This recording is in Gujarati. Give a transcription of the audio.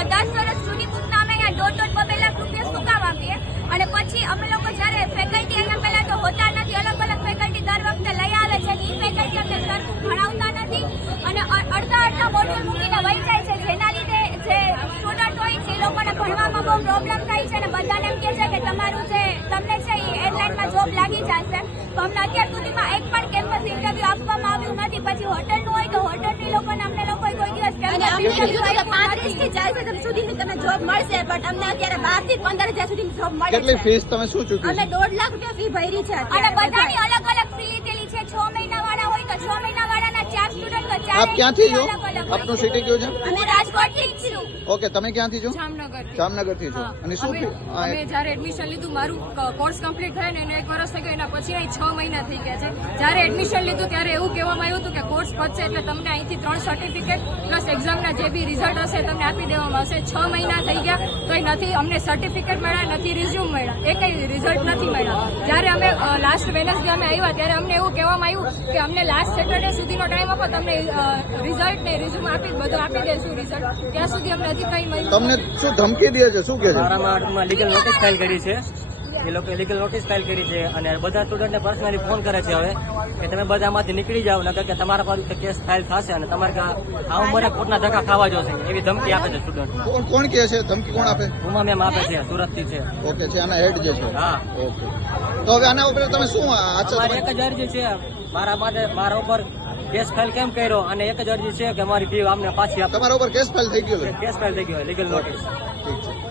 તો દસ વર્ષ જૂની બુકના અમે અહીંયા દોઢ દોઢ બે લાખ રૂપિયા શું આપીએ. અને પછી અમે લોકો જ્યારે ફેકલ્ટી અહીંયા પહેલાં તો હોતા નથી અલગ અલગ ફેકલ્ટી દર વખતે લઈ આવે છે એ ફેકલ્ટી અમને સરખું ભણાવતા નથી. અને અડધા અડધા મોડ્યુલ મૂકીને વહી જાય છે જેના લીધે જે સ્ટુડન્ટ હોય છે એ લોકોને ભણવામાં બહુ પ્રોબ્લેમ થાય છે. અને બધાને એમ કહે છે કે તમારું જે તમને છે એ એરલાઇનમાં જોબ લાગી જશે. તો અમને અત્યાર સુધીમાં એક પણ કેમ્પસ ઇન્ટરવ્યૂ આપવામાં આવ્યું નથી. પછી હોટલનું હોય તો હોટલની લોકોને અમને લોકોએ કોઈ દિવસ પાંત્રીસથી હજાર સુધીની તમને જોબ મળશે બટ અમને અત્યારે બારથી પંદર હજાર સુધી જોબ મળે કેટલી ફીસ તમે શું ચૂક્યું અમે દોઢ લાખ રૂપિયા ફી ભરી છે અને બધાની અલગ અલગ ફી લીધેલી છે. છ મહિના વાળા હોય તો છ મહિના વાળાના ચાર સ્ટુડન્ટ તો ચાર આપ ક્યાંથી છો? આપનું સિટી કયું છે? અમે રાજકોટથી જ છું. ઓકે તમે ક્યાંથી છો? જામનગરથી. જામનગરથી છો. અને શું અમે જ્યારે એડમિશન લીધું મારું કોર્સ કમ્પ્લીટ થાય ને એને એક વર્ષ થઈ ગયો એના પછી અહીં છ મહિના થઈ ગયા છે. જ્યારે એડમિશન લીધું ત્યારે એવું કહેવામાં આવ્યું હતું કે કોર્સ પતશે એટલે તમને અહીંથી ત્રણ સર્ટિફિકેટ પ્લસ એક્ઝામના જે બી રિઝલ્ટ હશે તમને આપી દેવામાં આવશે. છ મહિના થઈ ગયા તો નથી અમને સર્ટિફિકેટ મળ્યા નથી રિઝ્યુમ મળ્યા. એ કઈ રિઝલ્ટ નથી મળ્યા. જ્યારે અમે લાસ્ટ વેનસડે અમે આવ્યા ત્યારે અમને એવું કહેવામાં આવ્યું કે અમને લાસ્ટ સેટરડે સુધીનો ટાઈમ આપો તમને રિઝલ્ટ ને રિઝ્યુમ આપી બધું આપી દેશું રિઝલ્ટ ત્યાં સુધી અમને હજી કંઈ મળ્યું. તમને શું ધમકી દે છે? શું કે છે? મારામાં લીગલ નોટિસ ફાઇલ કરી છે. એ લોકોએ લીગલ નોટિસ ફાઇલ કરી છે અને બધા સ્ટુડન્ટને પર્સનલી ફોન કરે છે હવે કે તમે બધામાંથી નીકળી જાઓ નકર કે તમારા પર કેસ ફાઇલ થશે અને તમારે આ ઉંમરે કોર્ટના ધક્કા ખાવા જોશે એવી ધમકી આપે છે સ્ટુડન્ટ કોણ કોણ છે? ધમકી કોણ આપે? ઉમા મેમ આપે છે સુરતથી છે. ઓકે છે આના હેડ જે છે? હા. ઓકે. તો હવે આના ઉપર તમે શું અચ્છા મારી એક જ અરજી છે. મારા માટે મારા ઉપર કેસ ફાઇલ કેમ કર્યો? અને એક જ અરજી છે કે મારી ફી અમને પાછી આપો. તમારા ઉપર કેસ ફાઇલ થઈ ગયો કેસ ફાઇલ થઈ ગયો લીગલ નોટિસ ઠીક છે.